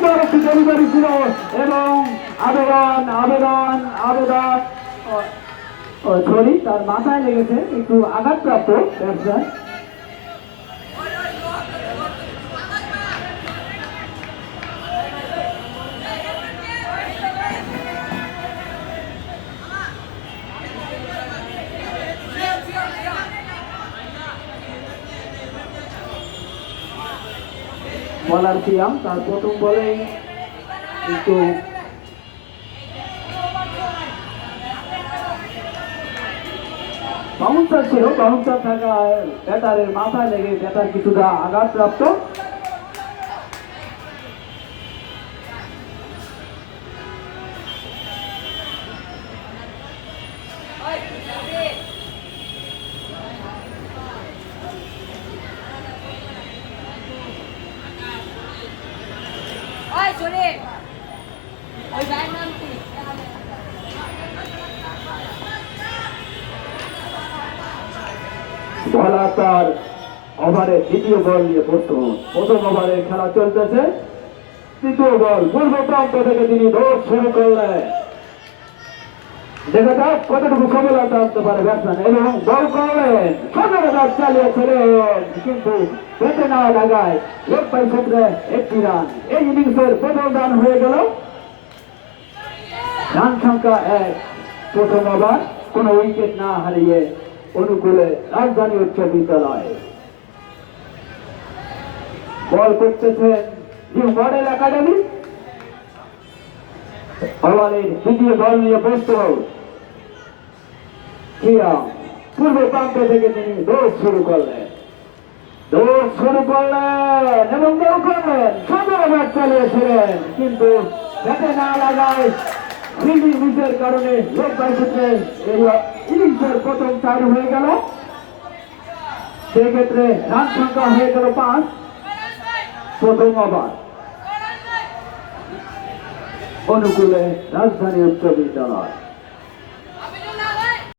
সুন্দর একটি ডেলিভারি ছিল এবং আবেদন আবেদন আবেদন সরি, তার মাথায় লেগেছে, একটু আঘাতপ্রাপ্ত ব্যবসায়। বলার সিয়াম তার প্রথম বলে একটু বাউন্সার ছিল, বাউন্সার থাকায় ব্যাটারের মাথায় লেগে ব্যাটার কিছুটা আঘাতপ্রাপ্ত। বলা তার ওভারে দ্বিতীয় বল নিয়ে প্রথম ওভারে খেলা চলতেছে। তৃতীয় বল পূর্ব প্রান্ত থেকে তিনি দৌড় শুরু করলেন। দেখা যাক কতটুকু সফলতা আনতে পারে ব্যাটসম্যান এবং বল করলেন, 15 চালিয়েছিলেন, কিন্তু বেঁচে নেওয়া জায়গায় লোক পাই ক্ষেত্রে একটি রান। এই ইনিংসের প্রথম রান হয়ে গেল। রান সংখ্যা 1। প্রথম ওভার কোন উইকেট না হারিয়ে অনুকূলে রাজধানী উচ্চ বিদ্যালয়। বল করতেছেন নিউ মডেল একাডেমি। ওভারের দ্বিতীয় বল নিয়ে প্রস্তুত। পূর্ব প্রান্ত থেকে তিনি দৌড় শুরু করলেন এবং দৌড় করলেন, 15 ওভার চালিয়েছিলেন, কিন্তু ব্যাটে না লাগায় ফিল্ডিং মিসের কারণে লোক বাই ক্ষেত্রে এই ইনিংসের প্রথম 4 হয়ে গেল। সেক্ষেত্রে রান সংখ্যা হয়ে গেল 5। প্রথম ওভার অনুকূলে রাজধানী উচ্চ বিদ্যালয়।